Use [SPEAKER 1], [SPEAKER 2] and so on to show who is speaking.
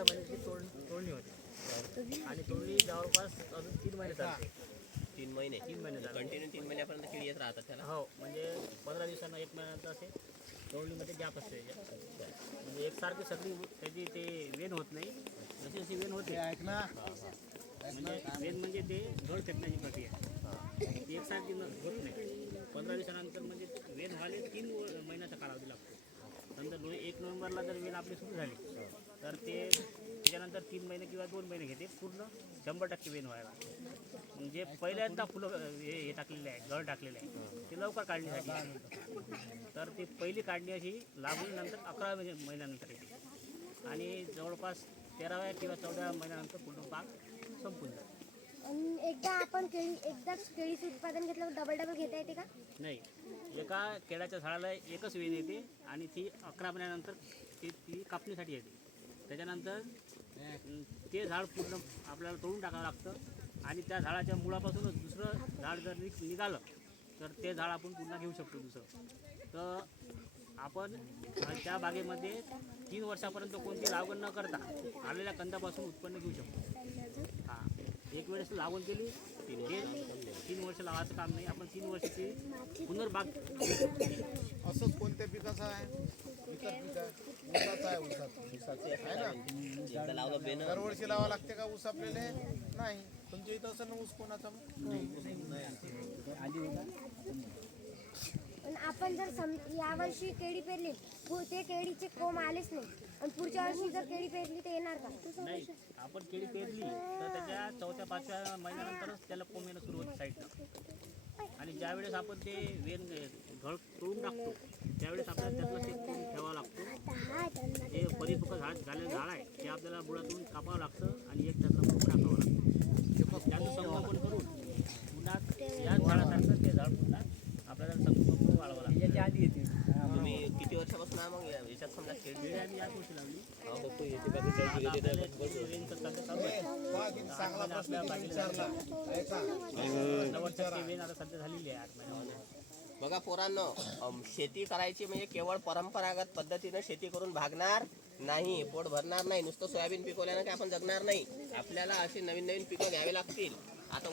[SPEAKER 1] अकरा महिन्याची तोड. तोडणी होते. आणि तोडणी जवळपास अजून तीन महिने चालते.
[SPEAKER 2] तीन महिने.
[SPEAKER 1] तीन महिने
[SPEAKER 2] कंटिन्यू तीन महिन्यापर्यंत किडी येत राहतात त्याला.
[SPEAKER 1] हो म्हणजे पंधरा दिवसांना एक महिन्यानंतर असे तोडणीमध्ये गॅप असते. म्हणजे एकसारखी सगळी त्याची ते वेन होत नाही. जशी जशी वेन होते. म्हणजे वेन म्हणजे ते घड फेकण्याची प्रक्रिया. ती एकसारखी होत नाही. पंधरा दिवसानंतर म्हणजे वेन व्हायला तीन महिन्याचा कालावधी लागतो. नंतर दोन एक नोव्हेंबरला जर वेन आपली सुरू झाली तर ते त्याच्यानंतर तीन महिने किंवा दोन महिने घेते पूर्ण शंभर टक्के वेन व्हायला म्हणजे पहिल्यांदा फुलं हे हे टाकलेले आहे गळ टाकलेले आहे ते लवकर काढण्यासाठी तर ती पहिली काढणी अशी लागून नंतर अकरा महिने महिन्यानंतर येते. आणि जवळपास तेराव्या किंवा चौदाव्या महिन्यानंतर पूर्ण पाक संपून जातो.
[SPEAKER 3] आणि एकदा आपण केळी एकदाच केळीचं उत्पादन घेतलं डबल डबल घेता येते का?
[SPEAKER 1] नाही. एका केळ्याच्या झाडाला एकच वेल येते आणि ती अकरा महिन्यानंतर ती ती कापणीसाठी येते. त्याच्यानंतर ते झाड पूर्ण आपल्याला तोडून टाकावं लागतं. आणि त्या झाडाच्या मुळापासूनच दुसरं झाड जर निघ निघालं तर ते झाड आपण पुन्हा घेऊ शकतो दुसरं. तर आपण त्या बागेमध्ये तीन वर्षापर्यंत कोणती लागवड न करता आलेल्या कंदापासून उत्पन्न घेऊ शकतो. हां एक वेळेस लागवण केली हे तीन वर्ष लावायचं काम नाही. आपण तीन वर्षाची पुनर्बाग
[SPEAKER 4] असंच कोणत्या पिकाचं आहे? ऊसाचं आहे ऊसाचं आहे ना
[SPEAKER 2] एकदा लावलं बेन
[SPEAKER 4] दरवर्षी लावा लागते का ऊस आपल्याला? नाही. तुमच्या इथं असं ना ऊस कोणाचा?
[SPEAKER 3] पण आपण जर सम यावर्षी केळी पेरली ते केळीचे कोंब आलेच नाही. आणि पुढच्या वर्षी जर केळी पेरली तर येणार का?
[SPEAKER 1] नाही. आपण केळी पेरली तर त्याच्या चौथ्या पाचव्या महिन्यानंतरच त्याला कोंब येणं सुरू होतं साईडनं. आणि ज्यावेळेस आपण ते वेन घड तोडून टाकतो त्यावेळेस आपल्याला त्यातलं जे परिपक्व झाड झालेलं झाड आहे ते आपल्याला बुडातून कापावं लागतं आणि एक त्यातलं कोंब टाकावं लागतं. ते मग त्याचं संगोपन करून पुन्हा याच झाडासारखं ते झाड पुन्हा आपल्याला संगोपन वाढवावं लागतं. याच्या आधी येते.
[SPEAKER 2] तुम्ही किती वर्षापासून आहे मग या- याच्यात समजा खेळ
[SPEAKER 1] वेळ आम्ही याच वर्षी लावली.
[SPEAKER 2] हो,
[SPEAKER 1] नव्वद टक्के वेन आता सध्या झालेली आहे आठ महिन्यामध्ये.
[SPEAKER 2] बघा पोरांनो शेती करायची म्हणजे केवळ परंपरागत पद्धतीनं शेती करून भागणार नाही पोट भरणार नाही. नुसतं सोयाबीन पिकवल्यानं काय आपण जगणार नाही? आपल्याला अशी नवीन नवीन पिकं घ्यावी लागतील. आता